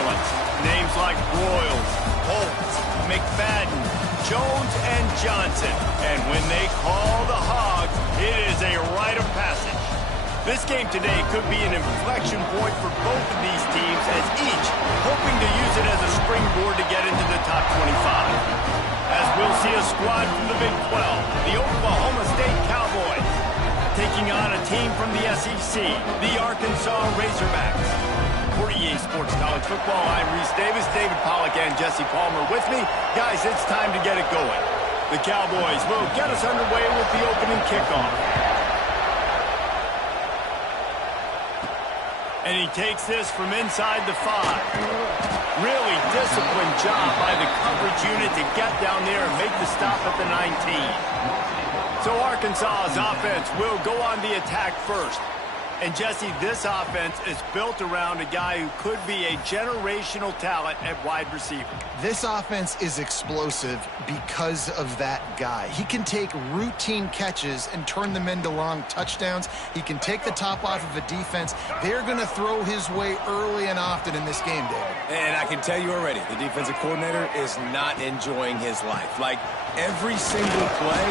excellence. Names like Royals, Holtz, McFadden, Jones, and Johnson. And when they call the Hogs, it is a rite of passage. This game today could be an inflection point for both of these teams, as each hoping to use it as a springboard to get into the top 25. As we'll see a squad from the Big 12, the Oklahoma State Cowboys, taking on a team from the SEC, the Arkansas Razorbacks. For EA Sports College Football, I'm Reese Davis, David Pollack, and Jesse Palmer with me. Guys, it's time to get it going. The Cowboys will get us underway with the opening kickoff. And he takes this from inside the 5. Really disciplined job by the coverage unit to get down there and make the stop at the 19. So Arkansas's offense will go on the attack first. And Jesse, this offense is built around a guy who could be a generational talent at wide receiver. This offense is explosive because of that guy. He can take routine catches and turn them into long touchdowns. He can take the top off of a defense. They're going to throw his way early and often in this game, David. And I can tell you already, the defensive coordinator is not enjoying his life. Like, every single play,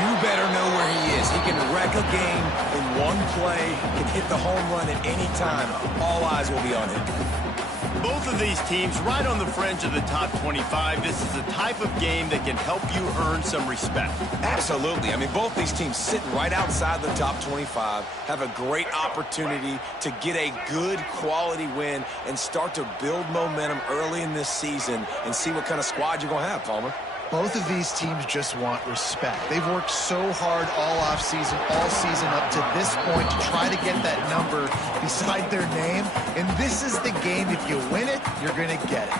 you better know where he is. He can wreck a game in one play, can hit the home run at any time. All eyes will be on him. Both of these teams right on the fringe of the top 25. This is the type of game that can help you earn some respect. Absolutely. I mean, both these teams sitting right outside the top 25 have a great opportunity to get a good quality win and start to build momentum early in this season and see what kind of squad you're going to have, Palmer. Both of these teams just want respect. They've worked so hard all offseason, all season up to this point to try to get that number beside their name. And this is the game. If you win it, you're going to get it.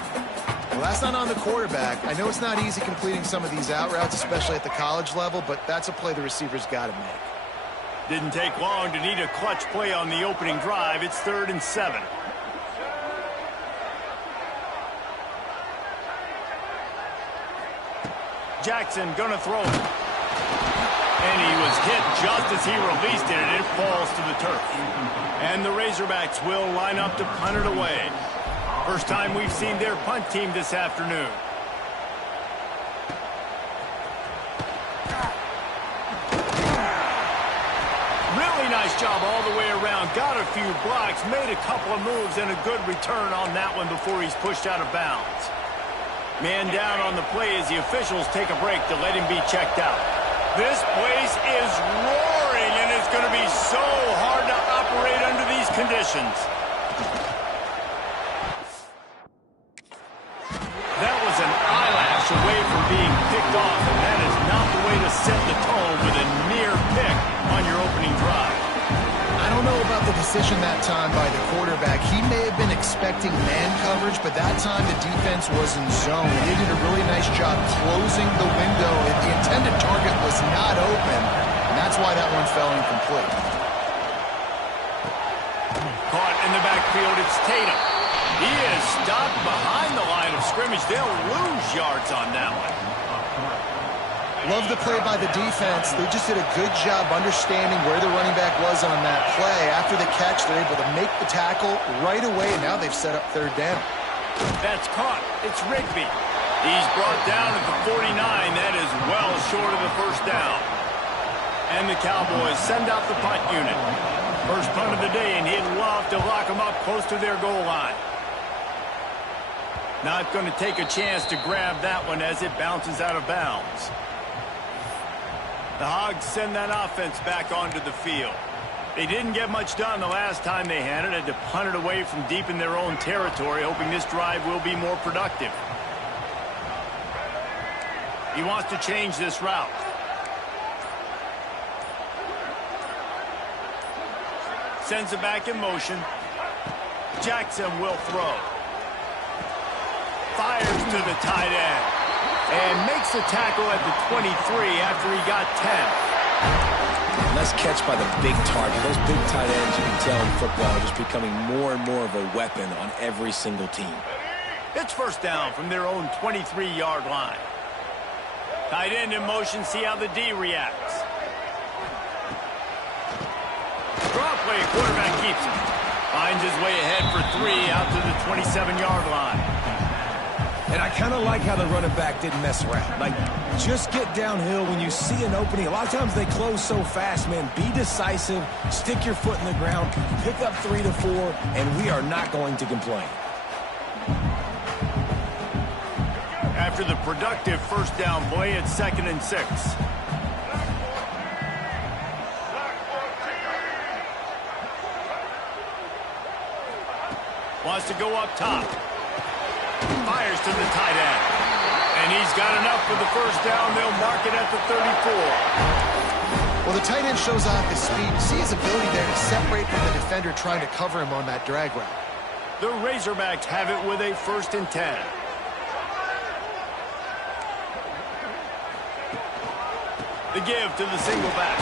Well, that's not on the quarterback. I know it's not easy completing some of these out routes, especially at the college level, but that's a play the receiver's got to make. Didn't take long to need a clutch play on the opening drive. It's 3rd and 7. Jackson gonna throw it. And he was hit just as he released it, and it falls to the turf. And the Razorbacks will line up to punt it away. First time we've seen their punt team this afternoon. Really nice job all the way around. Got a few blocks, made a couple of moves, and a good return on that one before he's pushed out of bounds. Man down on the play as the officials take a break to let him be checked out. This place is roaring, and it's going to be so hard to operate under these conditions. That was an eyelash away from being picked off, and that is not the way to set the tone with a near pick on your opening drive. I don't know about the decision that time by the quarterback. He may have been expecting man coverage, but that time the defense was in zone. They did a really nice job closing the window. The intended target was not open, and that's why that one fell incomplete. Caught in the backfield, it's Tatum. He is stopped behind the line of scrimmage. They'll lose yards on that one. Love the play by the defense. They just did a good job understanding where the running back was on that play. After the catch, they're able to make the tackle right away, and now they've set up 3rd down. That's caught. It's Rigby. He's brought down at the 49. That is well short of the first down. And the Cowboys send out the punt unit. First punt of the day, and he'd love to lock them up close to their goal line. Not going to take a chance to grab that one as it bounces out of bounds. The Hogs send that offense back onto the field. They didn't get much done the last time they had it. Had to punt it away from deep in their own territory, hoping this drive will be more productive. He wants to change this route. Sends it back in motion. Jackson will throw. Fires to the tight end. And makes the tackle at the 23 after he got 10. Nice catch by the big target. Those big tight ends, you can tell in football, are just becoming more and more of a weapon on every single team. It's first down from their own 23-yard line. Tight end in motion, see how the D reacts. Draw play, quarterback keeps it. Finds his way ahead for 3 out to the 27-yard line. And I kind of like how the running back didn't mess around. Like, just get downhill when you see an opening. A lot of times they close so fast, man. Be decisive, stick your foot in the ground, pick up 3 to 4, and we are not going to complain. After the productive first down play, it's 2nd and 6. Wants to go up top. Fires to the tight end. And he's got enough for the first down. They'll mark it at the 34. Well, the tight end shows off his speed. See his ability there to separate from the defender trying to cover him on that drag route. The Razorbacks have it with a 1st and 10. The give to the single back.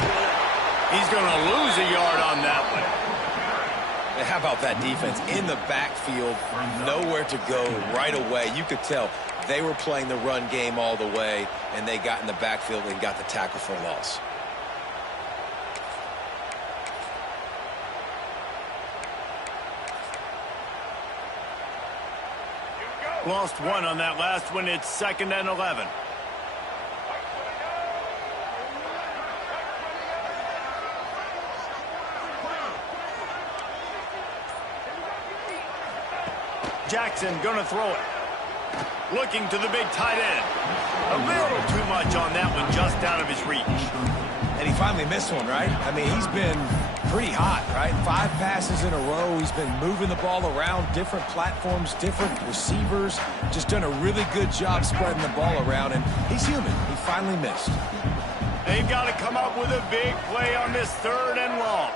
He's going to lose a yard on that one. How about that defense in the backfield, nowhere to go right away. You could tell they were playing the run game all the way, and they got in the backfield and got the tackle for a loss. Lost 1 on that last one. It's 2nd and 11. Jackson gonna throw it. Looking to the big tight end. A little too much on that one, just out of his reach. And he finally missed one, right? I mean, he's been pretty hot, right? 5 passes in a row. He's been moving the ball around, different platforms, different receivers. Just done a really good job spreading the ball around, and he's human. He finally missed. They've got to come up with a big play on this 3rd and long.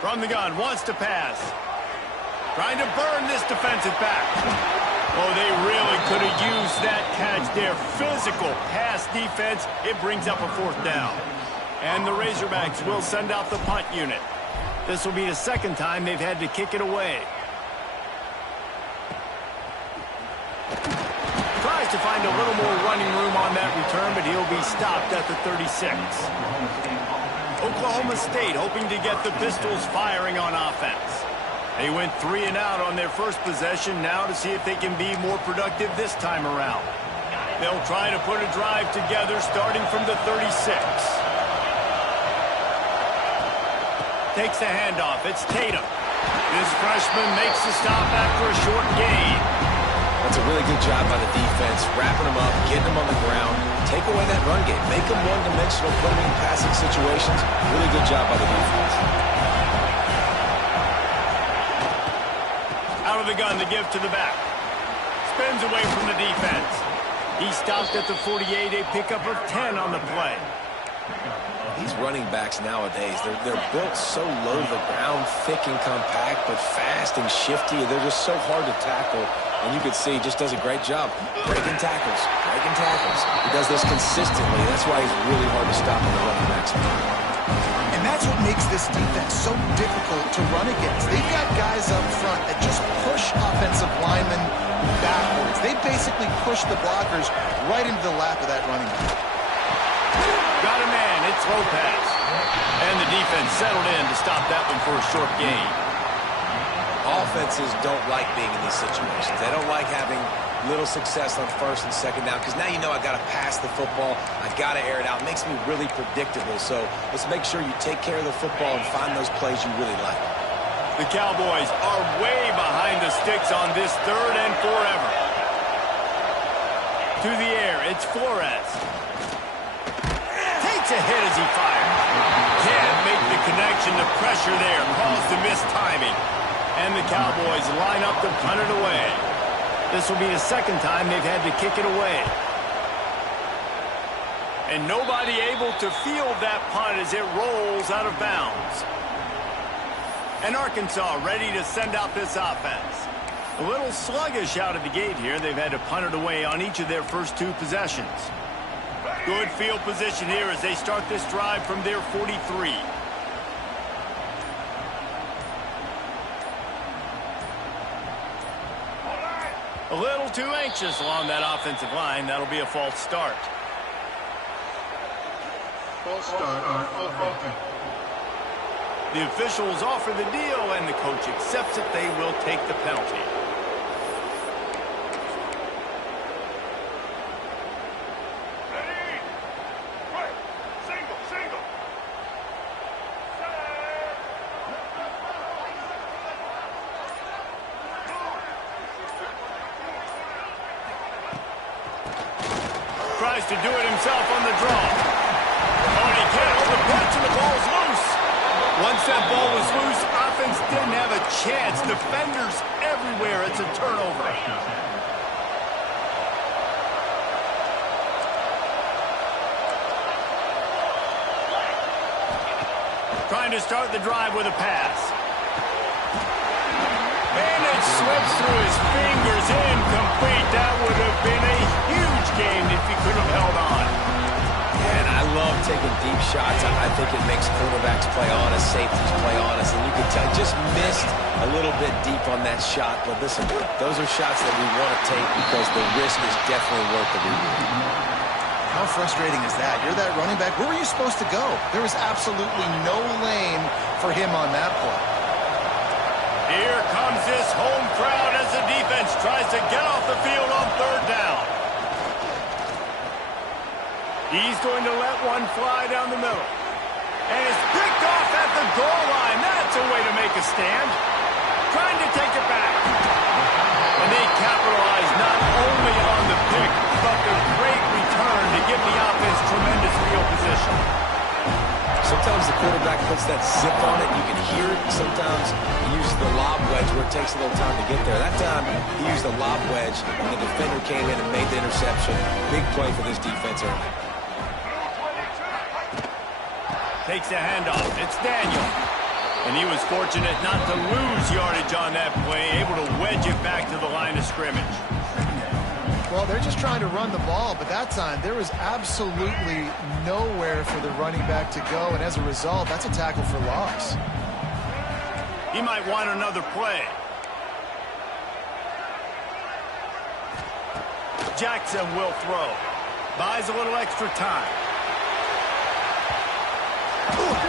From the gun, wants to pass. Trying to burn this defensive back. Oh, they really could have used that catch there. Physical pass defense. It brings up a 4th down. And the Razorbacks will send out the punt unit. This will be the 2nd time they've had to kick it away. Tries to find a little more running room on that return, but he'll be stopped at the 36. Oklahoma State hoping to get the Pistols firing on offense. They went 3 and out on their first possession, now to see if they can be more productive this time around. They'll try to put a drive together starting from the 36. Takes the handoff. It's Tatum. This freshman makes the stop after a short gain. That's a really good job by the defense, wrapping them up, getting them on the ground. Take away that run game. Make them one-dimensional, put them in passing situations. Really good job by the defense. Out of the gun, the give to the back. Spins away from the defense. He stopped at the 48, a pickup of 10 on the play. These running backs nowadays, they're built so low to the ground, thick and compact, but fast and shifty. They're just so hard to tackle. And you can see he just does a great job breaking tackles, breaking tackles. He does this consistently. That's why he's really hard to stop in the running backs. And that's what makes this defense so difficult to run against. They've got guys up front that just push offensive linemen backwards. They basically push the blockers right into the lap of that running back. Got a man. It's Lopez. And the defense settled in to stop that one for a short gain. Offenses don't like being in these situations. They don't like having little success on 1st and 2nd down because now you know I got to pass the football. I got to air it out. It makes me really predictable. So let's make sure you take care of the football and find those plays you really like. The Cowboys are way behind the sticks on this 3rd and forever. To the air, it's Flores. Takes a hit as he fires. Can't make the connection. The pressure there caused the missed timing. And the Cowboys line up to punt it away. This will be the 2nd time they've had to kick it away. And nobody able to field that punt as it rolls out of bounds. And Arkansas ready to send out this offense. A little sluggish out of the gate here. They've had to punt it away on each of their first 2 possessions. Good field position here as they start this drive from their 43. A little too anxious along that offensive line. That'll be a false start. False start on offense. The officials offer the deal, and the coach accepts it. They will take the penalty. Tries to do it himself on the draw. Oh, and he can't hold the punch, and the ball's loose. Once that ball was loose, offense didn't have a chance. Defenders everywhere. It's a turnover. Trying to start the drive with a pass. And it slips through his fingers, incomplete. That would have been a huge game if he could have held on. And I love taking deep shots. I think it makes quarterbacks play honest, safeties play honest, and you can tell just missed a little bit deep on that shot. But listen, those are shots that we want to take because the risk is definitely worth the reward. How frustrating is that? You're that running back. Where were you supposed to go? There was absolutely no lane for him on that play. Here comes this home crowd as the defense tries to get off the field on third down. He's going to let one fly down the middle. And it's picked off at the goal line. That's a way to make a stand. Trying to take it back. And they capitalize not only on the pick, but the great return to give the offense tremendous field position. Sometimes the quarterback puts that zip on it. You can hear it. Sometimes he uses the lob wedge where it takes a little time to get there. That time, he used the lob wedge, and the defender came in and made the interception. Big play for this defense early. Takes the handoff. It's Daniel. And he was fortunate not to lose yardage on that play, able to wedge it back to the line of scrimmage. Well, they're just trying to run the ball, but that time there was absolutely nowhere for the running back to go, and as a result, that's a tackle for loss. He might want another play. Jackson will throw. Buys a little extra time.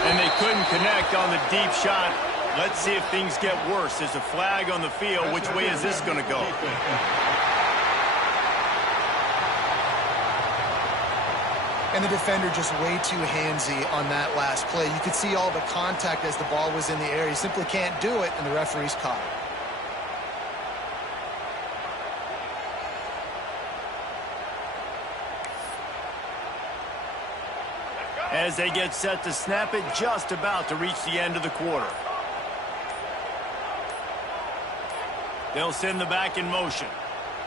And they couldn't connect on the deep shot. Let's see if things get worse. There's a flag on the field. Which way is this going to go? And the defender just way too handsy on that last play. You could see all the contact as the ball was in the air. He simply can't do it, and the referee's caught it. As they get set to snap it, just about to reach the end of the quarter. They'll send the back in motion.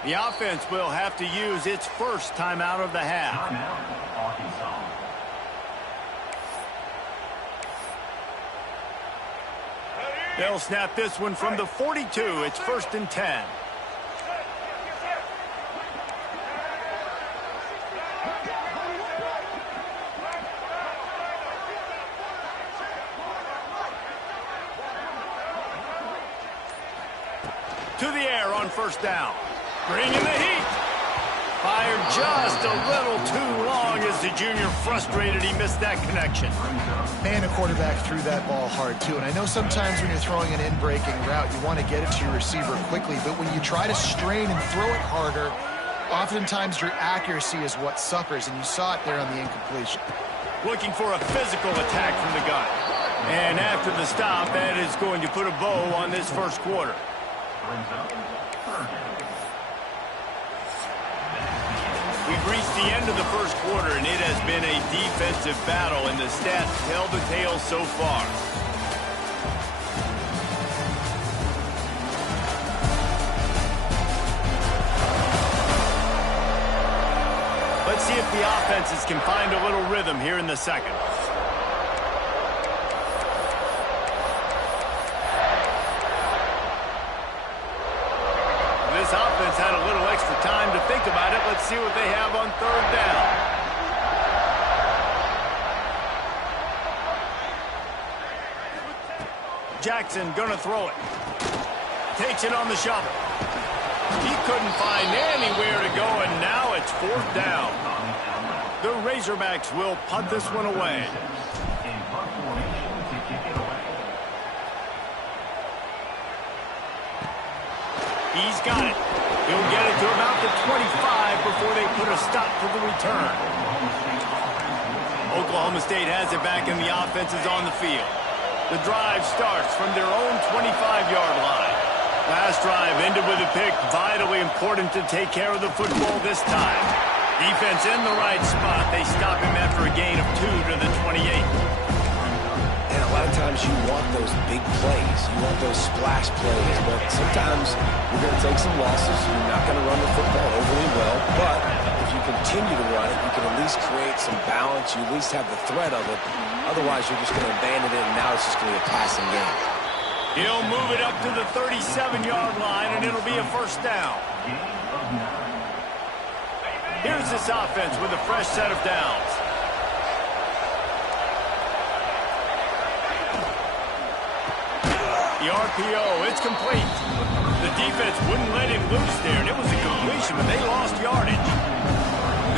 The offense will have to use its first timeout of the half. They'll snap this one from the 42. It's 1st and 10. To the air on 1st down. Bringing the heat. Fired just a little too long as the junior frustrated. He missed that connection. Man, a quarterback threw that ball hard, too. And I know sometimes when you're throwing an in-breaking route, you want to get it to your receiver quickly. But when you try to strain and throw it harder, oftentimes your accuracy is what suffers. And you saw it there on the incompletion. Looking for a physical attack from the gun. And after the stop, that is going to put a bow on this first quarter. We've reached the end of the first quarter, and it has been a defensive battle, and the stats tell the tale so far. Let's see if the offenses can find a little rhythm here in the second. This offense had a little extra time to think about it. Let's see what they have on 3rd down. Jackson gonna throw it. Takes it on the shovel. He couldn't find anywhere to go, and now it's 4th down. The Razorbacks will punt this one away. He's got it. He'll get it to about the 25 before they put a stop to the return. Oklahoma State has it back, and the offense is on the field. The drive starts from their own 25-yard line. Last drive ended with a pick. Vitally important to take care of the football this time. Defense in the right spot. They stop him after a gain of 2 to the 28. And a lot of times you want those big plays. You want those splash plays. But sometimes you're going to take some losses. You're not going to run the football overly well. But if you continue to run it, you can at least create some balance. You at least have the threat of it. Otherwise, you're just going to abandon it, and now it's just going to be a passing game. He'll move it up to the 37-yard line, and it'll be a first down. Here's this offense with a fresh set of downs. The RPO, it's complete. The defense wouldn't let him loose there, and it was a completion, but they lost yardage.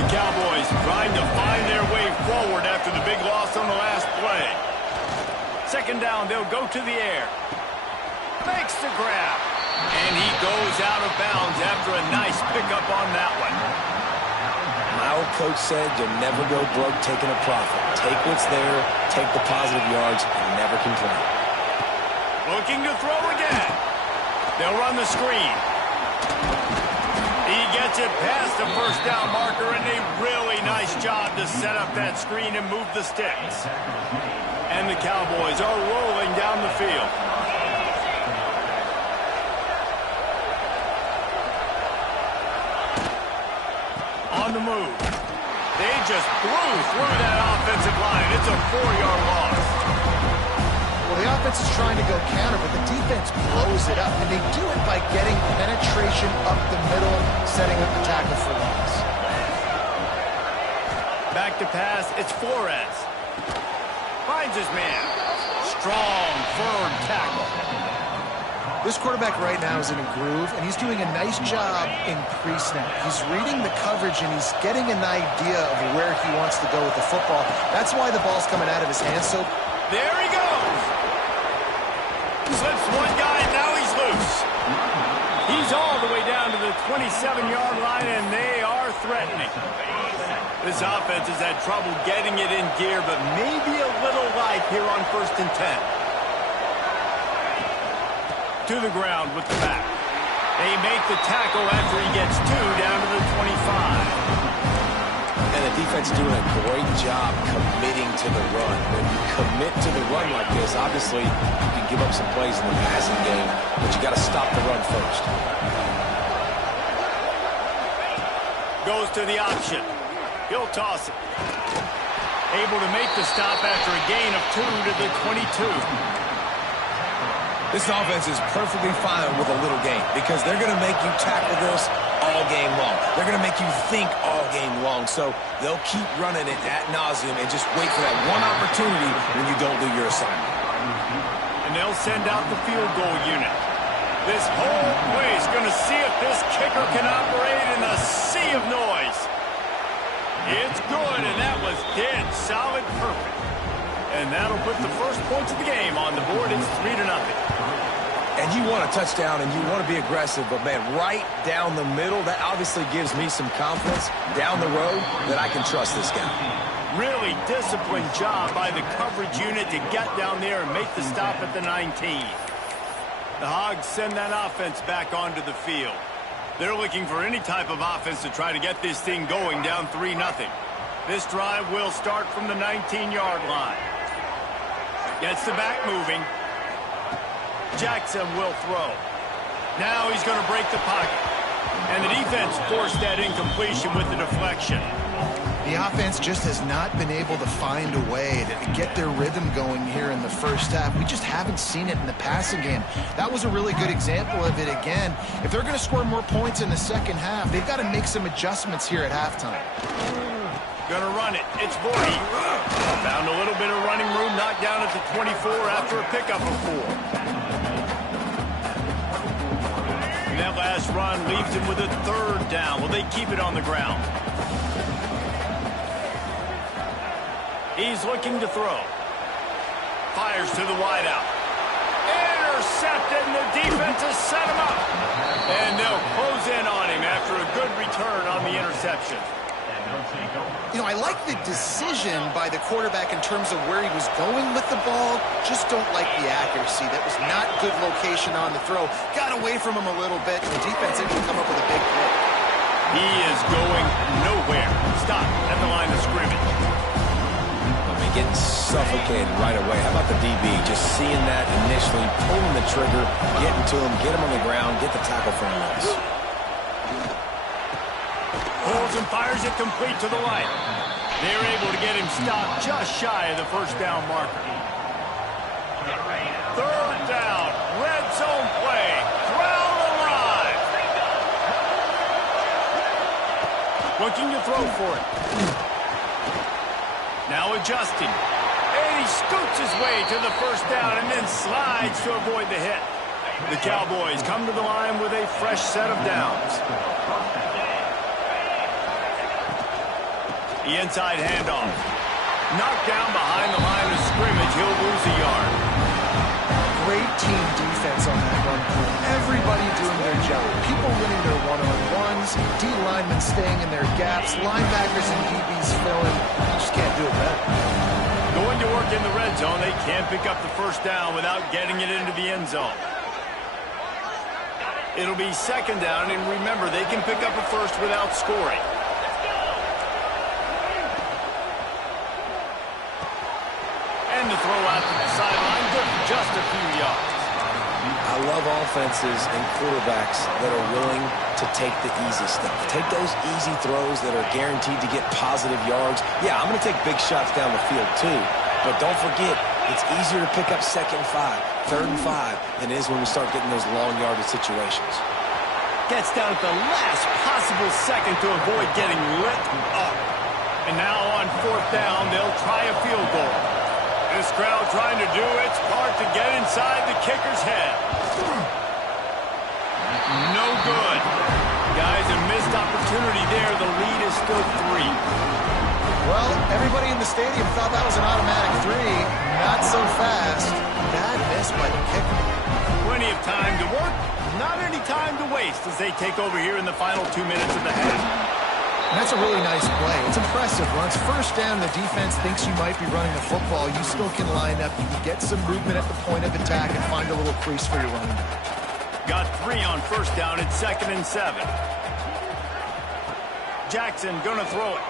The Cowboys trying to find their way forward after the big loss on the last play. Second down, they'll go to the air. Makes the grab. And he goes out of bounds after a nice pickup on that one. My old coach said you'll never go broke taking a profit. Take what's there, take the positive yards, and never complain. Looking to throw again. They'll run the screen. He gets it past the first down marker, and a really nice job to set up that screen and move the sticks. And the Cowboys are rolling down the field. On the move. They just blew through that offensive line. It's a 4-yard loss. Well, the offense is trying to go counter, but the defense blows it up, and they do it by getting penetration up the middle, setting up the tackle for loss. Back to pass, it's Flores. Finds his man. Strong, firm tackle. This quarterback right now is in a groove, and he's doing a nice job in pre-snap. He's reading the coverage, and he's getting an idea of where he wants to go with the football. That's why the ball's coming out of his hands. So there he goes. Slips one guy, and now he's loose. He's all the way down to the 27-yard line, and they are threatening. This offense has had trouble getting it in gear, but maybe a little life here on 1st and 10. To the ground with the back. They make the tackle after he gets 2 down to the 25. And the defense doing a great job committing to the run. When you commit to the run like this, obviously you can give up some plays in the passing game, but you got to stop the run first. Goes to the option. He'll toss it. Able to make the stop after a gain of 2 to the 22. This offense is perfectly fine with a little game because they're going to make you tackle this all game long. They're going to make you think all game long. So they'll keep running it ad nauseum and just wait for that one opportunity when you don't do your assignment. And they'll send out the field goal unit. This whole place is going to see if this kicker can operate in a sea of noise. It's good, and that was dead solid perfect. And that'll put the first points of the game on the board. It's 3-0. And you want a touchdown, and you want to be aggressive, but, man, right down the middle, that obviously gives me some confidence down the road that I can trust this guy. Really disciplined job by the coverage unit to get down there and make the stop at the 19. The Hogs send that offense back onto the field. They're looking for any type of offense to try to get this thing going down 3-0. This drive will start from the 19-yard line. Gets the back moving. Jackson will throw. Now he's going to break the pocket. And the defense forced that incompletion with the deflection. The offense just has not been able to find a way to get their rhythm going here in the first half. We just haven't seen it in the passing game. That was a really good example of it again. If they're going to score more points in the second half, they've got to make some adjustments here at halftime. Going to run it. It's Vorty. Found a little bit of running room, knocked down at the 24 after a pickup of 4. And that last run leaves him with a 3rd down. Will they keep it on the ground? He's looking to throw. Fires to the wideout. Intercepted, and the defense has set him up. And they'll close in on him after a good return on the interception. You know, I like the decision by the quarterback in terms of where he was going with the ball. Just don't like the accuracy. That was not good location on the throw. Got away from him a little bit. The defense didn't come up with a big play. He is going nowhere. Stop at the line of scrimmage. Getting suffocated right away. How about the DB? Just seeing that initially, pulling the trigger, getting to him, get him on the ground, get the tackle for a loss. Pulls and fires it complete to the right. They're able to get him stopped just shy of the first down marker. Third down, red zone play. Crowd alive. Looking to throw for it. Now adjusting. And he scoots his way to the first down and then slides to avoid the hit. The Cowboys come to the line with a fresh set of downs. The inside handoff. Knocked down behind the line of scrimmage. He'll lose a yard. Great team defense on that run play. Everybody doing their job. People winning their one-on-ones, D linemen staying in their gaps, linebackers and DBs filling. You just can't do it better. Going to work in the red zone. They can't pick up the first down without getting it into the end zone. It'll be second down, and remember, they can pick up a first without scoring. And the throw out to the sideline, good for just a few yards. I love offenses and quarterbacks that are willing to take the easy stuff. Take those easy throws that are guaranteed to get positive yards. Yeah, I'm going to take big shots down the field too, but don't forget, it's easier to pick up second and 5, third and 5 than it is when we start getting those long yardage situations. Gets down at the last possible second to avoid getting lit up. And now on fourth down, they'll try a field goal. This crowd trying to do its part to get inside the kicker's head. No good. Guys, a missed opportunity there. The lead is still 3. Well, everybody in the stadium thought that was an automatic 3. Not so fast. Bad miss by the kicker. Plenty of time to work. Not any time to waste as they take over here in the final 2 minutes of the half. And that's a really nice play. It's impressive. Once first down, the defense thinks you might be running the football. You still can line up. You can get some movement at the point of attack and find a little crease for your running back. Got 3 on first down. It's 2nd and 7. Jackson going to throw it.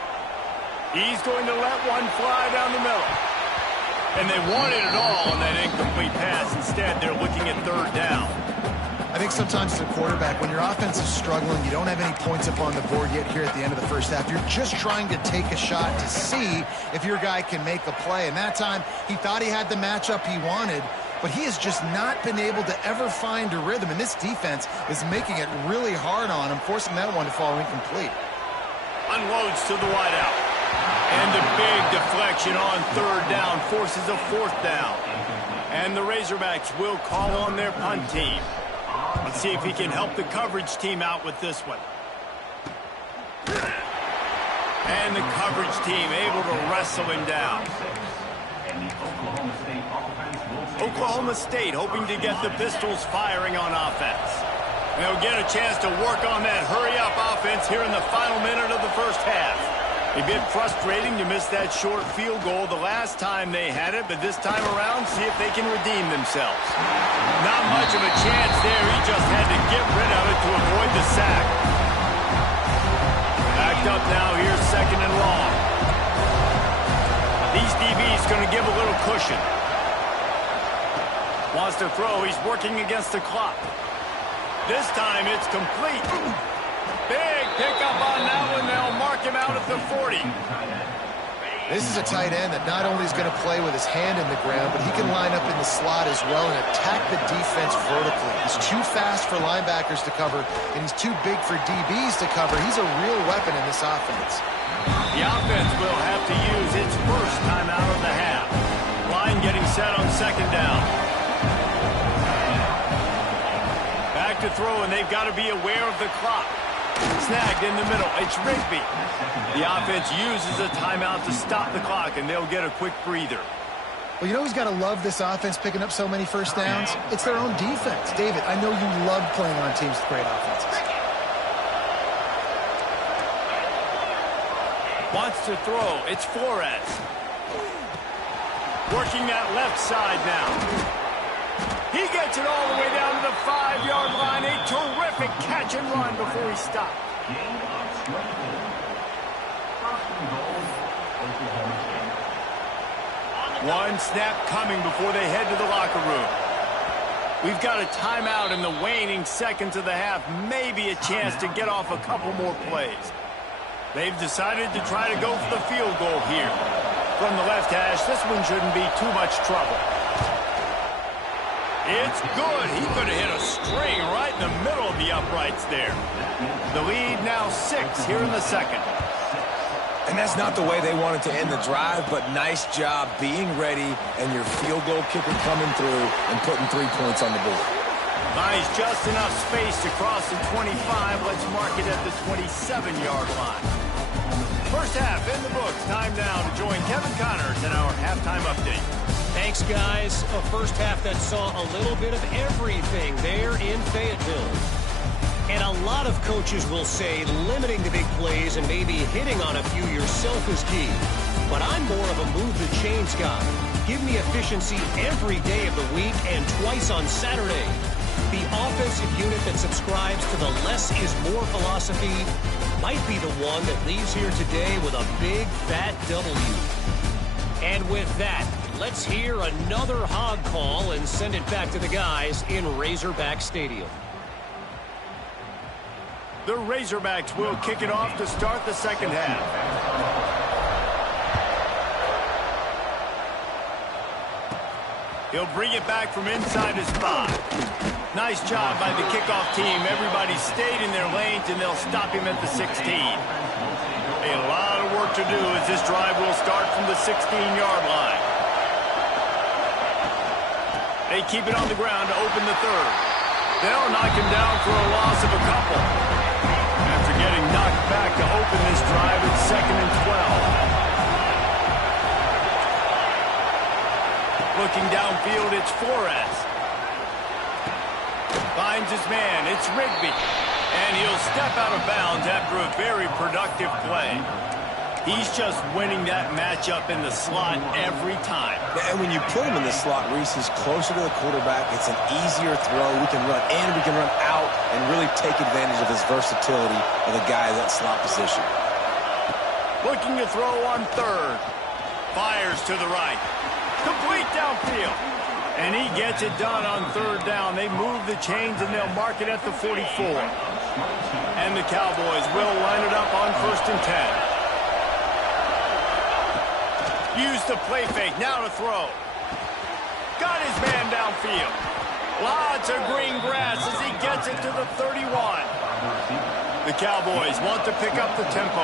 He's going to let one fly down the middle. And they wanted it all on that incomplete pass. Instead, they're looking at third down. I think sometimes as a quarterback, when your offense is struggling, you don't have any points up on the board yet here at the end of the first half. You're just trying to take a shot to see if your guy can make a play. And that time, he thought he had the matchup he wanted, but he has just not been able to ever find a rhythm. And this defense is making it really hard on him, forcing that one to fall incomplete. Unloads to the wideout. And the big deflection on third down forces a fourth down. And the Razorbacks will call on their punt team. Let's see if he can help the coverage team out with this one. And the coverage team able to wrestle him down. Oklahoma State hoping to get the Pistols firing on offense. They'll get a chance to work on that hurry-up offense here in the final minute of the first half. A bit frustrating to miss that short field goal the last time they had it, but this time around, see if they can redeem themselves. Not much of a chance there. He just had to get rid of it to avoid the sack. Backed up now here, 2nd and long. These DBs going to give a little cushion. Wants to throw. He's working against the clock. This time it's complete. Big pickup on that one. They'll mark him out at the 40. This is a tight end that not only is going to play with his hand in the ground, but he can line up in the slot as well and attack the defense vertically. He's too fast for linebackers to cover, and he's too big for DBs to cover. He's a real weapon in this offense. The offense will have to use its first time out of the half. Line getting set on 2nd down. Back to throw, and they've got to be aware of the clock. Snagged in the middle. It's Rigby. The offense uses a timeout to stop the clock, and they'll get a quick breather. Well, you know who's got to love this offense picking up so many first downs? It's their own defense. David, I know you love playing on teams with great offenses. Wants to throw. It's Flores. Working that left side now. He gets it all the way down to the 5-yard line. A terrific catch and run before he stopped. One snap coming before they head to the locker room. We've got a timeout in the waning seconds of the half. Maybe a chance to get off a couple more plays. They've decided to try to go for the field goal here. From the left hash, this one shouldn't be too much trouble. It's good. He could have hit a string right in the middle of the uprights there. The lead now 6 here in the second. And that's not the way they wanted to end the drive, but nice job being ready and your field goal kicker coming through and putting 3 points on the board. Nice, just enough space to cross the 25. Let's mark it at the 27-yard line. First half in the books. Time now to join Kevin Connors in our halftime update. Thanks, guys. A first half that saw a little bit of everything there in Fayetteville. And a lot of coaches will say limiting the big plays and maybe hitting on a few yourself is key. But I'm more of a move the chains guy. Give me efficiency every day of the week and twice on Saturday. The offensive unit that subscribes to the less is more philosophy might be the one that leaves here today with a big fat W. And with that, let's hear another hog call and send it back to the guys in Razorback Stadium. The Razorbacks will kick it off to start the second half. He'll bring it back from inside his 5. Nice job by the kickoff team. Everybody stayed in their lanes, and they'll stop him at the 16. A lot of work to do as this drive will start from the 16-yard line. They keep it on the ground to open the third. They'll knock him down for a loss of a couple. After getting knocked back to open this drive, it's 2nd and 12. Looking downfield, it's Flores. Finds his man. It's Rigby. And he'll step out of bounds after a very productive play. He's just winning that matchup in the slot every time. And when you put him in the slot, Reese, he's closer to the quarterback. It's an easier throw. We can run in, we can run out, and really take advantage of his versatility of the guy in that slot position. Looking to throw on third. Fires to the right. Complete downfield. And he gets it done on third down. They move the chains, and they'll mark it at the 44. And the Cowboys will line it up on 1st and 10. Use the play fake. Now to throw. Got his man downfield. Lots of green grass as he gets it to the 31. The Cowboys want to pick up the tempo.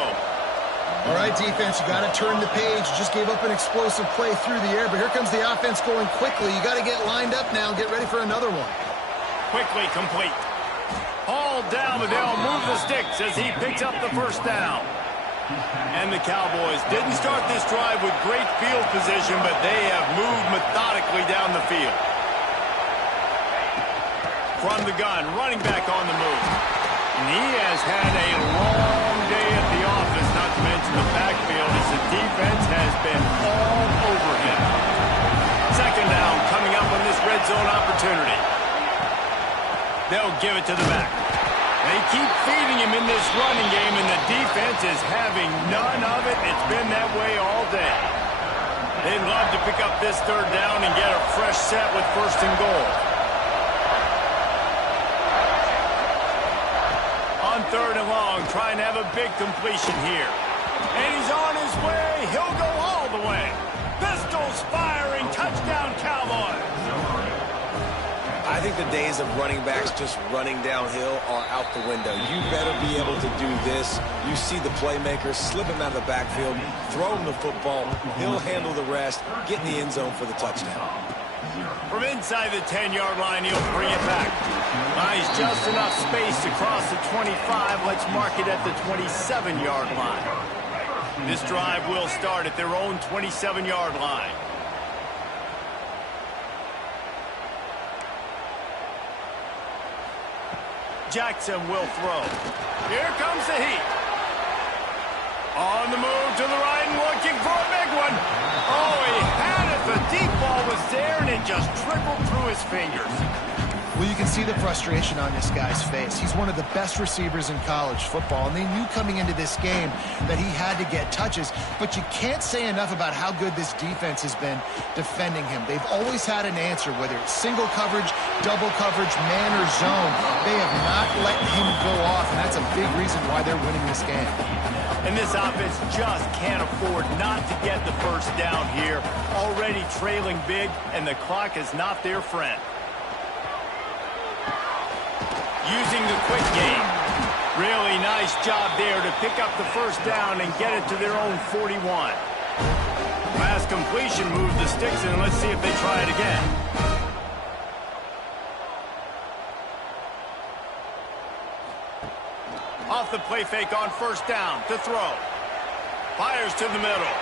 All right, defense, you got to turn the page. You just gave up an explosive play through the air, but here comes the offense going quickly. You got to get lined up now and get ready for another one. Quickly complete. Hauled down, but they'll move the sticks as he picks up the first down. And the Cowboys didn't start this drive with great field position, but they have moved methodically down the field. From the gun, running back on the move. And he has had a long day at the office, not to mention the backfield, as the defense has been all over him. Second down coming up on this red zone opportunity. They'll give it to the back. They keep feeding him in this running game, and the defense is having none of it. It's been that way all day. They'd love to pick up this third down and get a fresh set with 1st and goal. On 3rd and long, trying to have a big completion here. And he's on his way. He'll go all the way. Pistols firing. Touchdown, Cowboys. I think the days of running backs just running downhill are out the window. You better be able to do this. You see the playmaker, slip him out of the backfield, throw him the football. He'll handle the rest, get in the end zone for the touchdown. From inside the 10-yard line, he'll bring it back. Nice, just enough space to cross the 25. Let's mark it at the 27-yard line. This drive will start at their own 27-yard line. Jackson will throw. Here comes the heat. On the move to the right and looking for a big one. Oh, he had it. The deep ball was there, and it just trickled through his fingers. Well, you can see the frustration on this guy's face. He's one of the best receivers in college football, and they knew coming into this game that he had to get touches, but you can't say enough about how good this defense has been defending him. They've always had an answer, whether it's single coverage, double coverage, man or zone. They have not let him go off, and that's a big reason why they're winning this game. And this offense just can't afford not to get the first down here. Already trailing big, and the clock is not their friend. Using the quick game. Really nice job there to pick up the first down and get it to their own 41. Last completion moved the sticks, and let's see if they try it again. Off the play fake on first down to throw. Fires to the middle.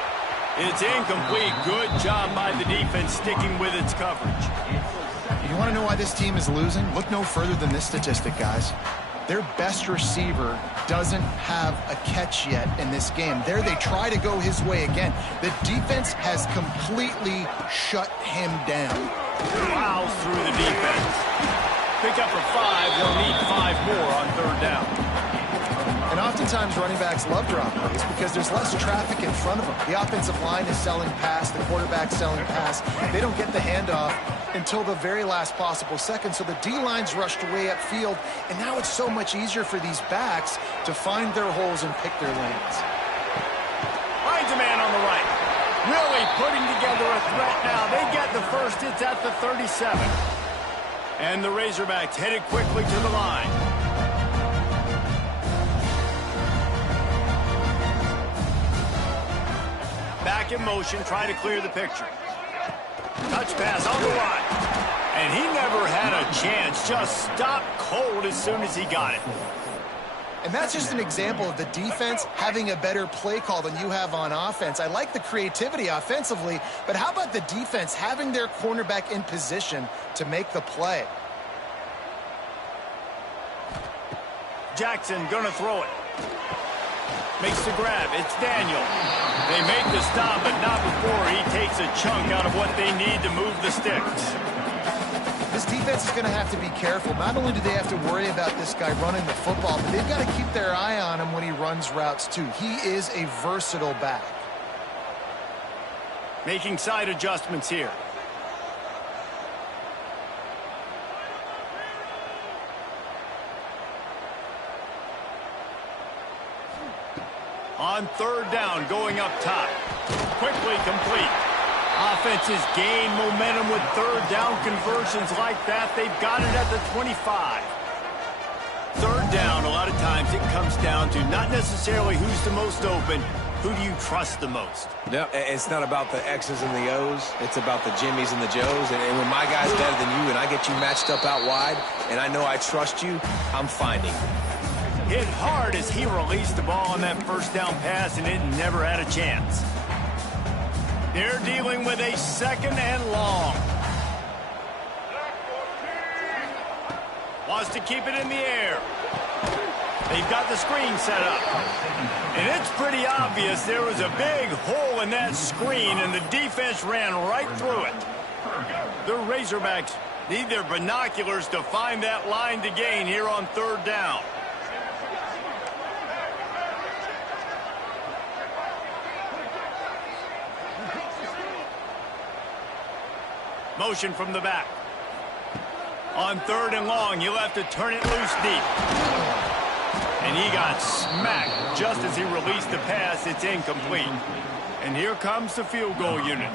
It's incomplete. Good job by the defense sticking with its coverage. You want to know why this team is losing? Look no further than this statistic, guys. Their best receiver doesn't have a catch yet in this game. There they try to go his way again. The defense has completely shut him down. Plows through the defense. Pick up a 5. They'll need 5 more on third down. And oftentimes running backs love drop plays because there's less traffic in front of them. The offensive line is selling pass, the quarterback's selling pass. They don't get the handoff until the very last possible second, so the D-line's rushed way upfield, and now it's so much easier for these backs to find their holes and pick their lanes. Finds a man on the right. Really putting together a threat now. They get the first. It's at the 37. And the Razorbacks headed quickly to the line. Back in motion, try to clear the picture. Touch pass on the line. And he never had a chance. Just stopped cold as soon as he got it. And that's just an example of the defense having a better play call than you have on offense. I like the creativity offensively, but how about the defense having their cornerback in position to make the play? Jackson gonna throw it. Makes the grab. It's Daniel. They make the stop, but not before he takes a chunk out of what they need to move the sticks. This defense is going to have to be careful. Not only do they have to worry about this guy running the football, but they've got to keep their eye on him when he runs routes too. He is a versatile back. Making side adjustments here. On third down, going up top. Quickly complete. Offenses gain momentum with third down conversions like that. They've got it at the 25. Third down, a lot of times it comes down to not necessarily who's the most open, who do you trust the most? No, it's not about the X's and the O's. It's about the Jimmies and the Joes. And when my guy's better than you and I get you matched up out wide and I know I trust you, I'm finding you. Hit hard as he released the ball on that first down pass, and it never had a chance. They're dealing with a second and long. Wants to keep it in the air. They've got the screen set up. And it's pretty obvious there was a big hole in that screen, and the defense ran right through it. The Razorbacks need their binoculars to find that line to gain here on third down. Motion from the back. On third and long, he'll have to turn it loose deep. And he got smacked just as he released the pass. It's incomplete. And here comes the field goal unit.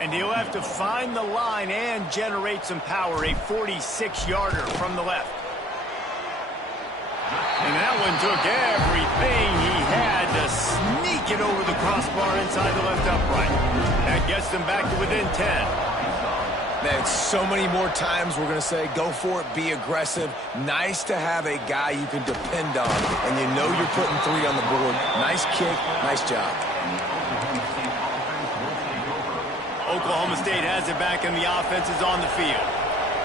And he'll have to find the line and generate some power. A 46-yarder from the left. And that one took everything he had to sneak it over the crossbar inside the left upright. That gets them back to within 10. Man, so many more times we're going to say, go for it, be aggressive. Nice to have a guy you can depend on, and you know you're putting 3 on the board. Nice kick, nice job. Oklahoma State has it back, and the offense is on the field.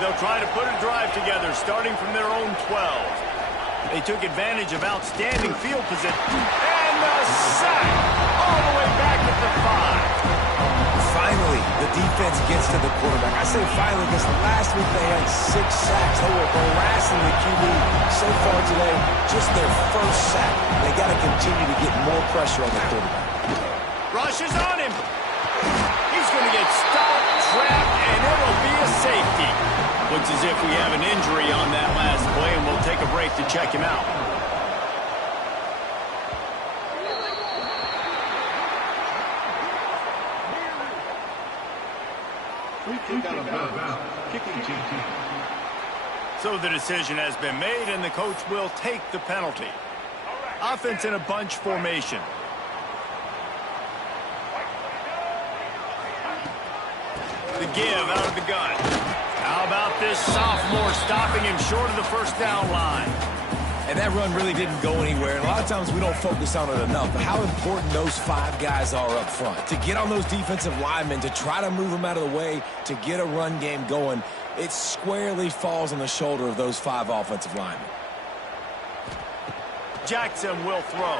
They'll try to put a drive together, starting from their own 12. They took advantage of outstanding field position. And the sack all the way back at the 5. Finally, the defense gets to the quarterback. I say finally because last week they had 6 sacks. They were harassing the QB so far today. Just their first sack. They got to continue to get more pressure on the quarterback. Rush is on him. He's going to get stopped, trapped, and it'll be a safety. Looks as if we have an injury on that last play, and we'll take a break to check him out. So the decision has been made, and the coach will take the penalty. Offense in a bunch formation. The give out of the gun. How about this sophomore stopping him short of the first down line? And that run really didn't go anywhere. And a lot of times we don't focus on it enough, but how important those 5 guys are up front. To get on those defensive linemen, to try to move them out of the way, to get a run game going, it squarely falls on the shoulder of those 5 offensive linemen. Jackson will throw.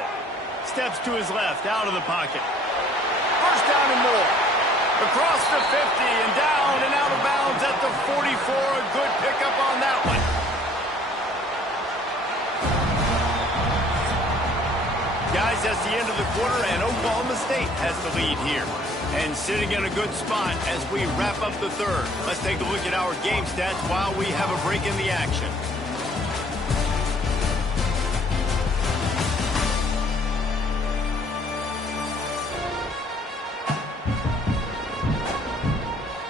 Steps to his left, out of the pocket. First down and more. Across the 50 and down and out of bounds at the 44. A good pickup on that one. Guys, that's the end of the quarter, and Oklahoma State has the lead here. And sitting in a good spot as we wrap up the third. Let's take a look at our game stats while we have a break in the action.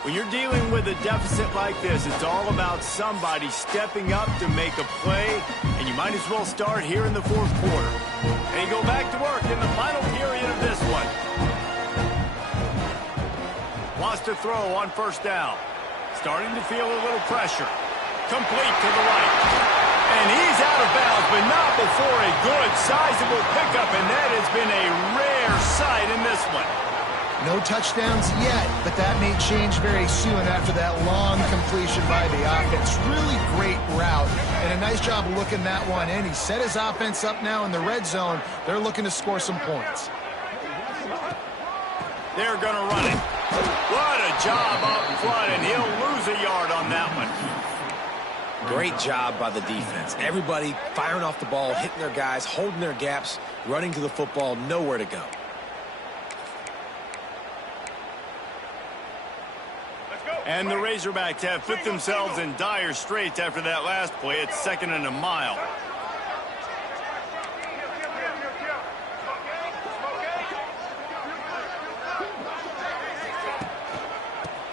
When you're dealing with a deficit like this, it's all about somebody stepping up to make a play, and you might as well start here in the fourth quarter. They go back to work in the final period of this one. Wants to throw on first down. Starting to feel a little pressure. Complete to the right. And he's out of bounds, but not before a good, sizable pickup, and that has been a rare sight in this one. No touchdowns yet, but that may change very soon after that long completion by the offense. Really great route, and a nice job of looking that one in. He set his offense up now in the red zone. They're looking to score some points. They're going to run it. What a job up front, and he'll lose a yard on that one. Great job by the defense. Everybody firing off the ball, hitting their guys, holding their gaps, running to the football, nowhere to go. And the Razorbacks have put themselves in dire straits after that last play. It's 2nd and a mile.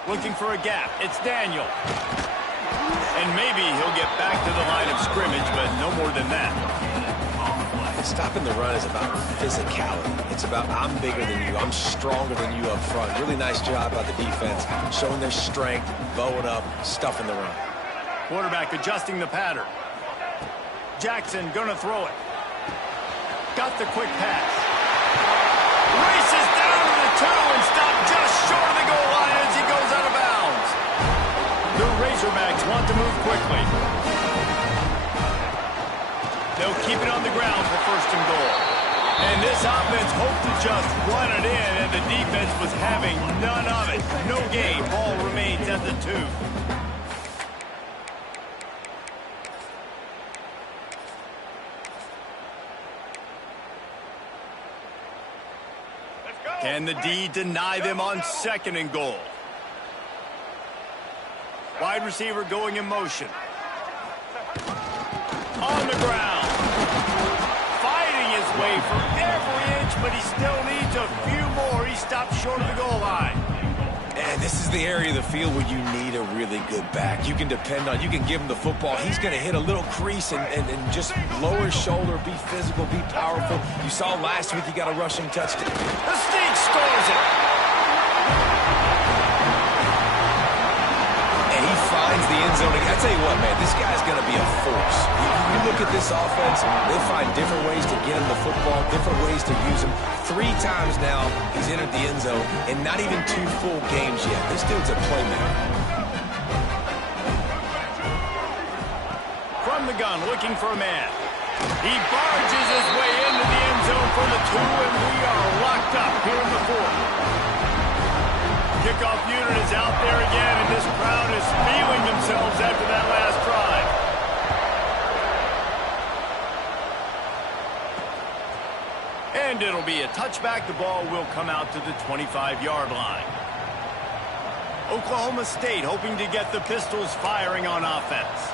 Looking for a gap. It's Daniel. And maybe he'll get back to the line of scrimmage, but no more than that. Stopping the run is about physicality. It's about I'm bigger than you, I'm stronger than you up front. Really nice job by the defense, showing their strength, bowing up, stuffing the run. Quarterback adjusting the pattern. Jackson gonna throw it. Got the quick pass. Races down to the 2 and stopped just short of the goal line as he goes out of bounds. The Razorbacks want to move quickly. They'll keep it on the ground for 1st and goal. And this offense hoped to just run it in, and the defense was having none of it. No gain. Ball remains at the 2. Can the D deny them on 2nd and goal? Wide receiver going in motion. On the ground. Fighting his way for every inch, but he still needs a few more. He stopped short of the goal line. And this is the area of the field where you need a really good back. You can depend on, you can give him the football. He's going to hit a little crease and just lower his shoulder, be physical, be powerful. You saw last week he got a rushing touchdown. The Sneak scores it. the end zone. I tell you what, man, this guy's going to be a force. You look at this offense, they find different ways to get him the football, different ways to use him. 3 times now he's entered the end zone, and not even 2 full games yet. This dude's a playmaker. From the gun, looking for a man. He barges his way into the end zone for the 2, and we are locked up here in the 4th. Kickoff unit is out there again, and this crowd is feeling themselves after that last drive. And it'll be a touchback. The ball will come out to the 25-yard line. Oklahoma State hoping to get the Pistols firing on offense.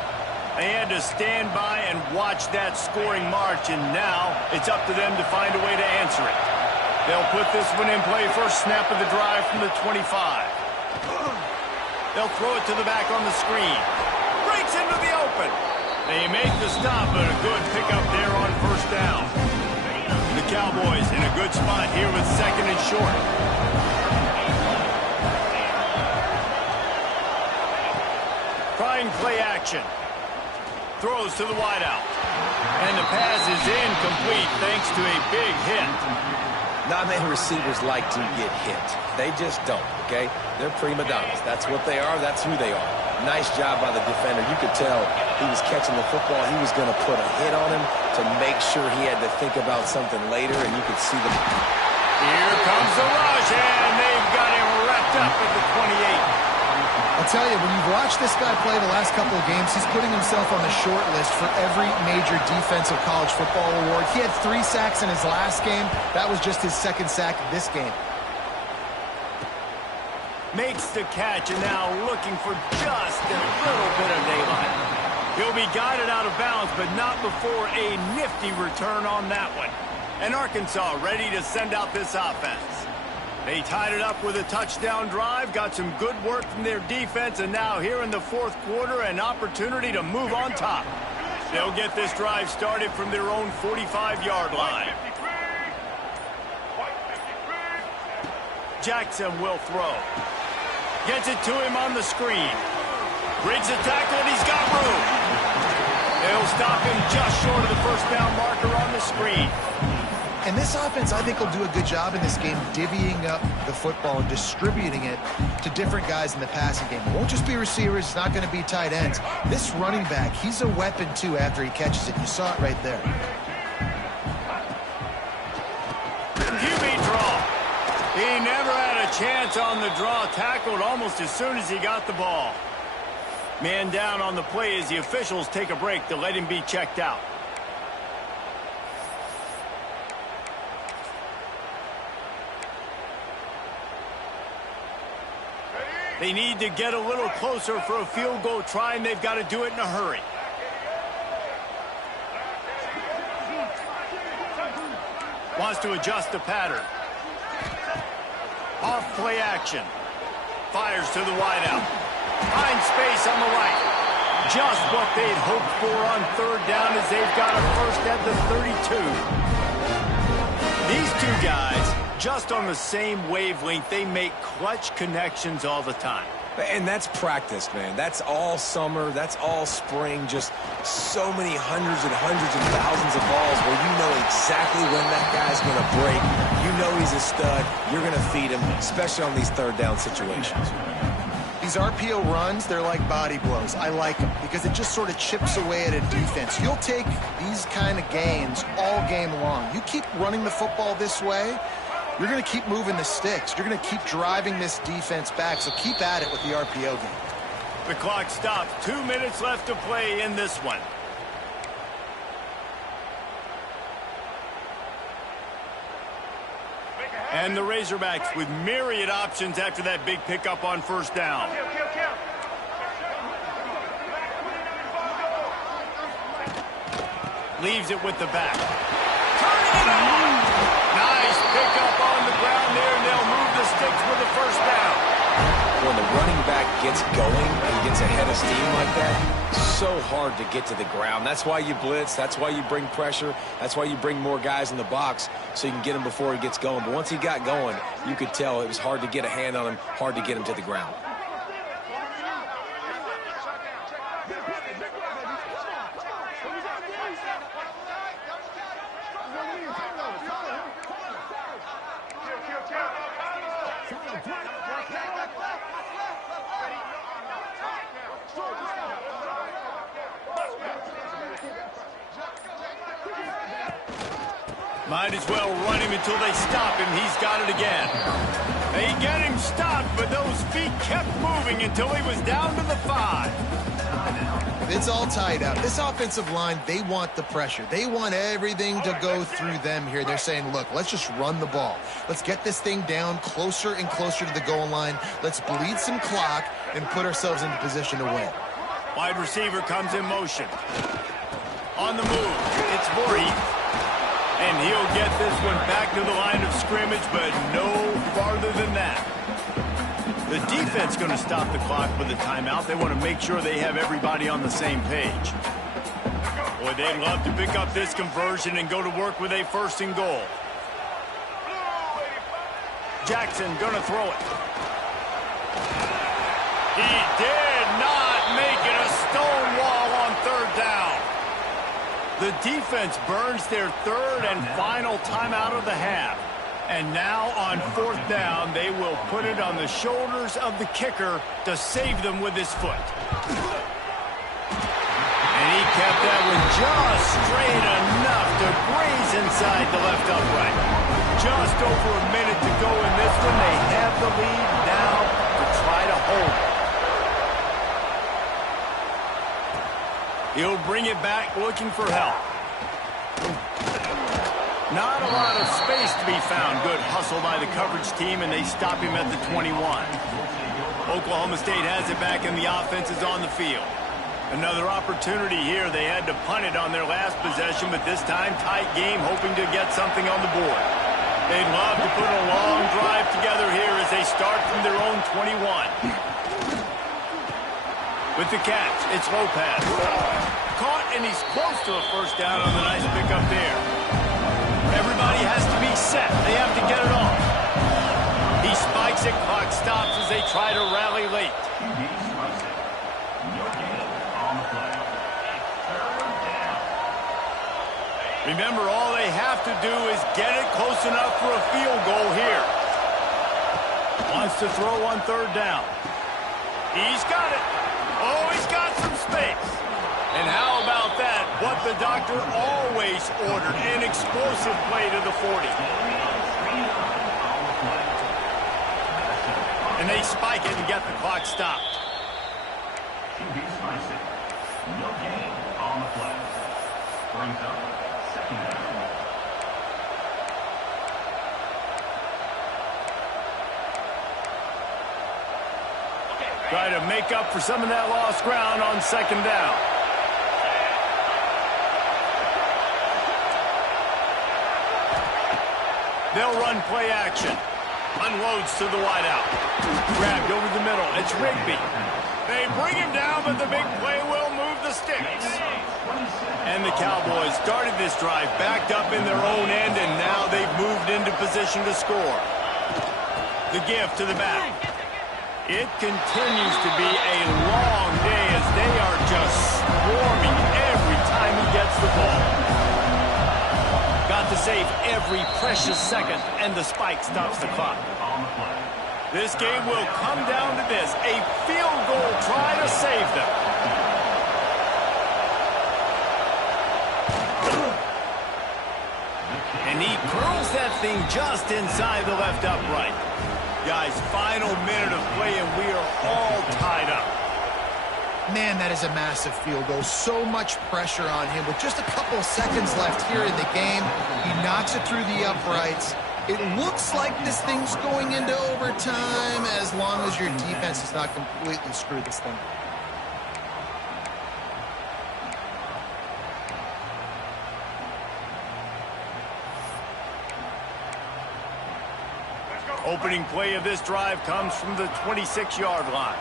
They had to stand by and watch that scoring march, and now it's up to them to find a way to answer it. They'll put this one in play first snap of the drive from the 25. They'll throw it to the back on the screen. Breaks into the open. They make the stop, but a good pickup there on first down. The Cowboys in a good spot here with 2nd and short. Trying play action. Throws to the wideout. And the pass is incomplete thanks to a big hit. Not many receivers like to get hit. They just don't, okay? They're prima donnas. That's what they are. That's who they are. Nice job by the defender. You could tell he was catching the football. He was going to put a hit on him to make sure he had to think about something later, and you could see the... Here comes the rush, and they've got him wrapped up at the 28. I'll tell you, when you've watched this guy play the last couple of games, he's putting himself on the short list for every major defensive college football award. He had 3 sacks in his last game. That was just his 2nd sack this game. Makes the catch, and now looking for just a little bit of daylight. He'll be guided out of bounds, but not before a nifty return on that one. And Arkansas ready to send out this offense. They tied it up with a touchdown drive, got some good work from their defense, and now here in the 4th quarter, an opportunity to move on top. They'll get this drive started from their own 45-yard line. Jackson will throw. Gets it to him on the screen. Breaks the tackle, and he's got room. They'll stop him just short of the first down marker on the screen. And this offense, I think, will do a good job in this game divvying up the football and distributing it to different guys in the passing game. It won't just be receivers. It's not going to be tight ends. This running back, he's a weapon, too, after he catches it. You saw it right there. QB draw. He never had a chance on the draw. Tackled almost as soon as he got the ball. Man down on the play as the officials take a break to let him be checked out. They need to get a little closer for a field goal try, and they've got to do it in a hurry. Wants to adjust the pattern. Off play action. Fires to the wideout. Finds space on the right. Just what they'd hoped for on 3rd down as they've got a first at the 32. These 2 guys, just on the same wavelength, they make clutch connections all the time. And that's practice, man. That's all summer. That's all spring. Just so many hundreds and thousands of balls where you know exactly when that guy's going to break. You know he's a stud. You're going to feed him, especially on these 3rd down situations. These RPO runs, they're like body blows. I like them because it just sort of chips away at a defense. You'll take these kind of gains all game long. You keep running the football this way, you're going to keep moving the sticks. You're going to keep driving this defense back, so keep at it with the RPO game. The clock stops. 2 minutes left to play in this one. And the Razorbacks with myriad options after that big pickup on first down. Leaves it with the back. Turning it on! Nice pickup on the ground there, and they'll move the sticks with the first down. When the running back gets going and gets ahead of steam like that, so hard to get to the ground. That's why you blitz. That's why you bring pressure. That's why you bring more guys in the box so you can get him before he gets going. But once he got going, you could tell it was hard to get a hand on him, hard to get him to the ground. Might as well run him until they stop him. He's got it again. They get him stopped, but those feet kept moving until he was down to the 5. It's all tied up. This offensive line, they want the pressure. They want everything to go through them here. They're saying, look, let's just run the ball. Let's get this thing down closer and closer to the goal line. Let's bleed some clock and put ourselves into position to win. Wide receiver comes in motion. On the move, it's Voorhees. And he'll get this one back to the line of scrimmage, but no farther than that. The defense going to stop the clock with a timeout. They want to make sure they have everybody on the same page. Boy, they'd love to pick up this conversion and go to work with a 1st and goal. Jackson going to throw it. He did not make it. A stone wall on 3rd down. The defense burns their 3rd and final timeout of the half. And now on 4th down, they will put it on the shoulders of the kicker to save them with his foot. And he kept that one just straight enough to graze inside the left upright. Just over a minute to go in this one. They have the lead now to try to hold it. He'll bring it back looking for help. Not a lot of space to be found. Good hustle by the coverage team, and they stop him at the 21. Oklahoma State has it back, and the offense is on the field. Another opportunity here. They had to punt it on their last possession, but this time tight game, hoping to get something on the board. They'd love to put a long drive together here as they start from their own 21. With the catch, it's Lopez. Caught, and he's close to a 1st down on the nice pickup there. Everybody has to be set. They have to get it off. He spikes it. Clock stops as they try to rally late. Remember, all they have to do is get it close enough for a field goal here. Wants to throw on 3rd down. He's got it. Oh, he's got some space. And how about that? What the doctor always ordered, an explosive play to the 40. And they spike it and get the clock stopped. No gain on the play. Brings up 2nd down. Try to make up for some of that lost ground on 2nd down. They'll run play action. Unloads to the wideout. Grabbed over the middle. It's Rigby. They bring him down, but the big play will move the sticks. And the Cowboys started this drive backed up in their own end, and now they've moved into position to score. The give to the back. It continues to be a long day as they are just swarming every time he gets the ball. Got to save every precious second, and the spike stops the clock. This game will come down to this, a field goal try to save them. And he curls that thing just inside the left upright. Guys, final minute of play, and we are all tied up. Man, that is a massive field goal. So much pressure on him. With just a couple of seconds left here in the game, he knocks it through the uprights. It looks like this thing's going into overtime as long as your defense does not completely screw this thing. Opening play of this drive comes from the 26-yard line.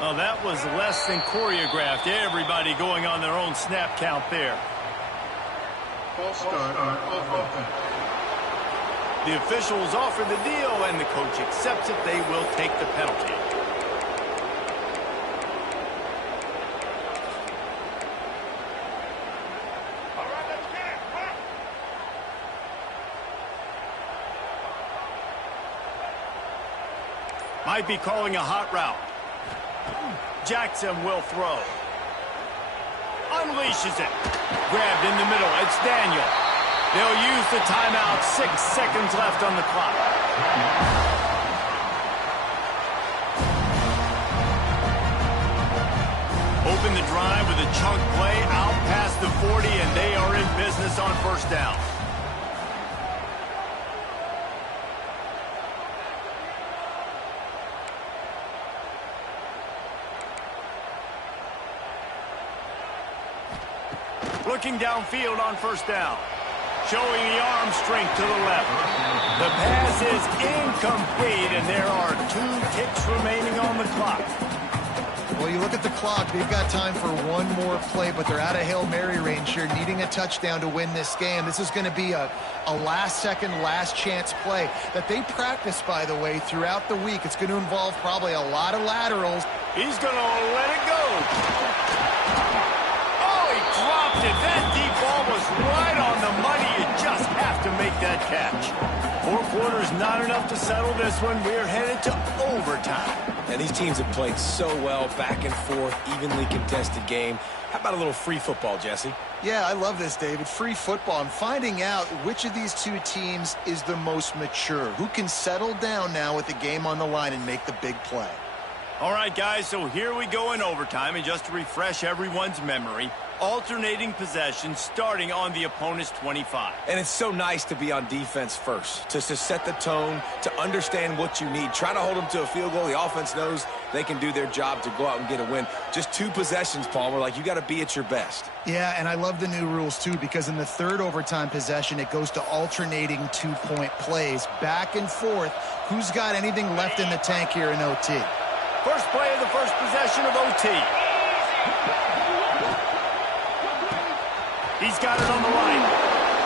Well, that was less than choreographed. Everybody going on their own snap count there. False start on offense. The officials offer the deal, and the coach accepts it. They will take the penalty. Might be calling a hot route. Jackson will throw. Unleashes it. Grabbed in the middle. It's Daniel. They'll use the timeout. 6 seconds left on the clock. Open the drive with a chunk play out past the 40, and they are in business on first down. Looking downfield on first down. Showing the arm strength to the left. The pass is incomplete, and there are 2 ticks remaining on the clock. Well, you look at the clock, they've got time for one more play, but they're out of Hail Mary range here, needing a touchdown to win this game. This is going to be a last-second, last-chance play that they practice, by the way, throughout the week. It's going to involve probably a lot of laterals. He's going to let it go. Oh, he dropped it. That deep ball was right on the money. You just have to make that catch. 4 quarters, not enough to settle this one. We're headed to overtime. And these teams have played so well, back and forth, evenly contested game. How about a little free football, Jesse? Yeah, I love this, David. Free football. I'm finding out which of these 2 teams is the most mature, who can settle down now with the game on the line and make the big play. All right, guys, so here we go in overtime, and just to refresh everyone's memory, alternating possession starting on the opponent's 25. And it's so nice to be on defense first, to set the tone, to understand what you need. Try to hold them to a field goal. The offense knows they can do their job to go out and get a win. Just 2 possessions, Palmer, like you got to be at your best. Yeah, and I love the new rules, too, because in the 3rd overtime possession, it goes to alternating 2-point plays, back and forth. Who's got anything left in the tank here in OT? First play of the first possession of OT. He's got it on the right.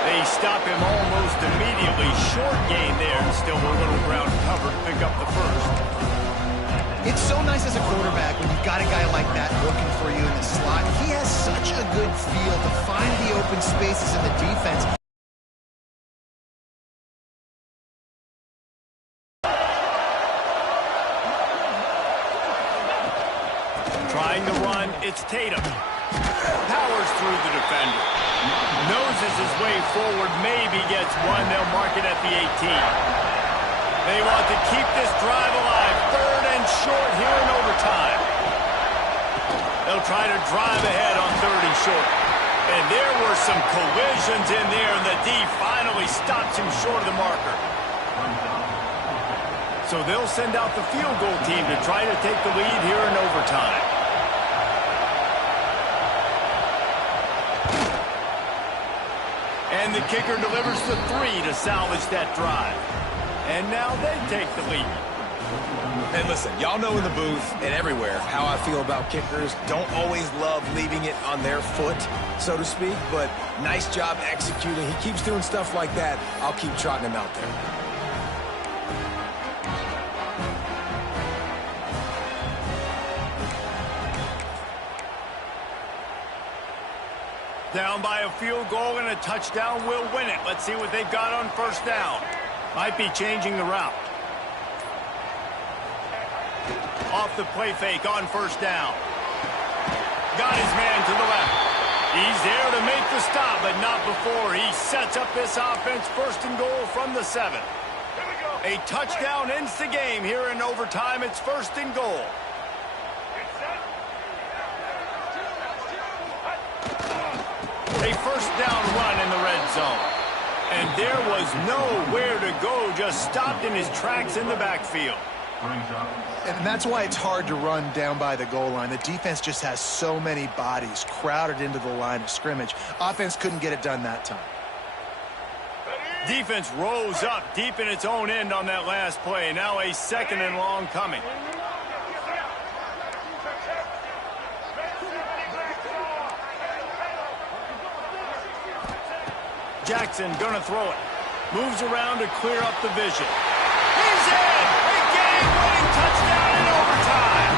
They stop him almost immediately. Short gain there, and still a little ground cover to pick up the first. It's so nice as a quarterback when you've got a guy like that looking for you in the slot. He has such a good feel to find the open spaces in the defense. Trying to run, it's Tatum. Powers through the defender. Noses his way forward, maybe gets one. They'll mark it at the 18. They want to keep this drive alive. 3rd and short here in overtime. They'll try to drive ahead on 3rd and short. And there were some collisions in there, and the D finally stops him short of the marker. So they'll send out the field goal team to try to take the lead here in overtime. And the kicker delivers the 3 to salvage that drive. And now they take the lead. And listen, y'all know in the booth and everywhere how I feel about kickers. Don't always love leaving it on their foot, so to speak, but nice job executing. He keeps doing stuff like that. I'll keep trotting him out there. Down by a field goal and a touchdown will win it. Let's see what they've got on first down. Might be changing the route. Off the play fake on first down. Got his man to the left. He's there to make the stop, but not before. He sets up this offense 1st and goal from the 7. A touchdown ends the game here in overtime. It's 1st and goal. A first down run in the red zone. And there was nowhere to go, just stopped in his tracks in the backfield. And that's why it's hard to run down by the goal line. The defense just has so many bodies crowded into the line of scrimmage. Offense couldn't get it done that time. Defense rose up deep in its own end on that last play. Now a 2nd and long coming. Jackson gonna throw it. Moves around to clear up the vision. He's in! A game-winning touchdown in overtime!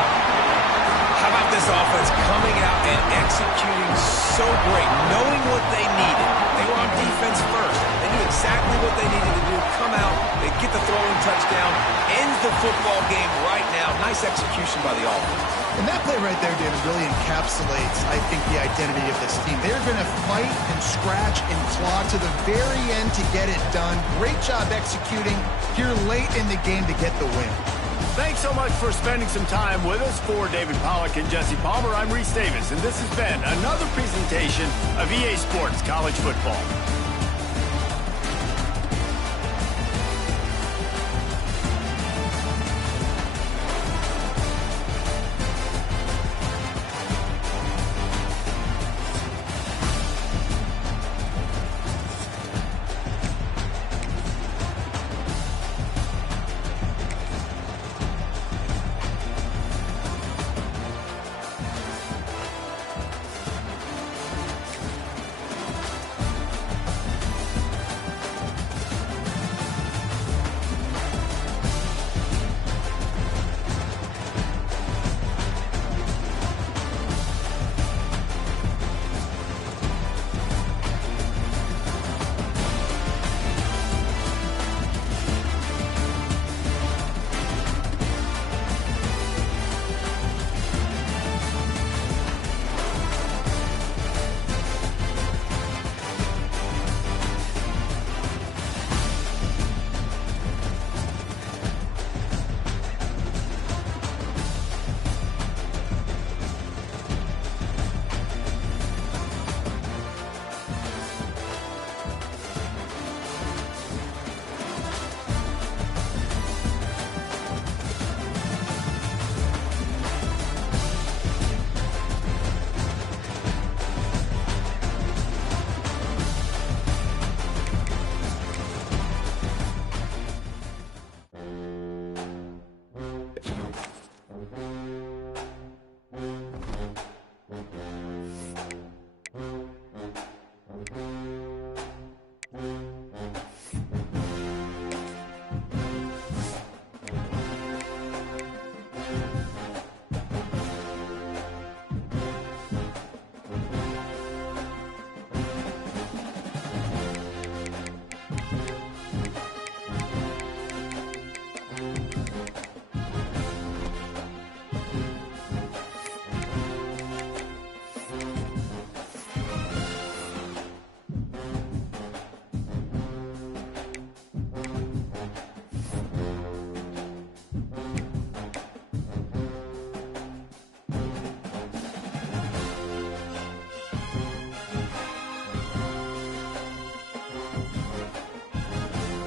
How about this offense coming out and executing so great, knowing what they needed? They were on defense first. They knew exactly what they needed to do. Come out, they get the the throwing touchdown, ends the football game right now. Nice execution by the offense. And that play right there, David, really encapsulates, I think, the identity of this team. They're going to fight and scratch and claw to the very end to get it done. Great job executing here late in the game to get the win. Thanks so much for spending some time with us. For David Pollack and Jesse Palmer, I'm Reese Davis, and this has been another presentation of EA Sports College Football.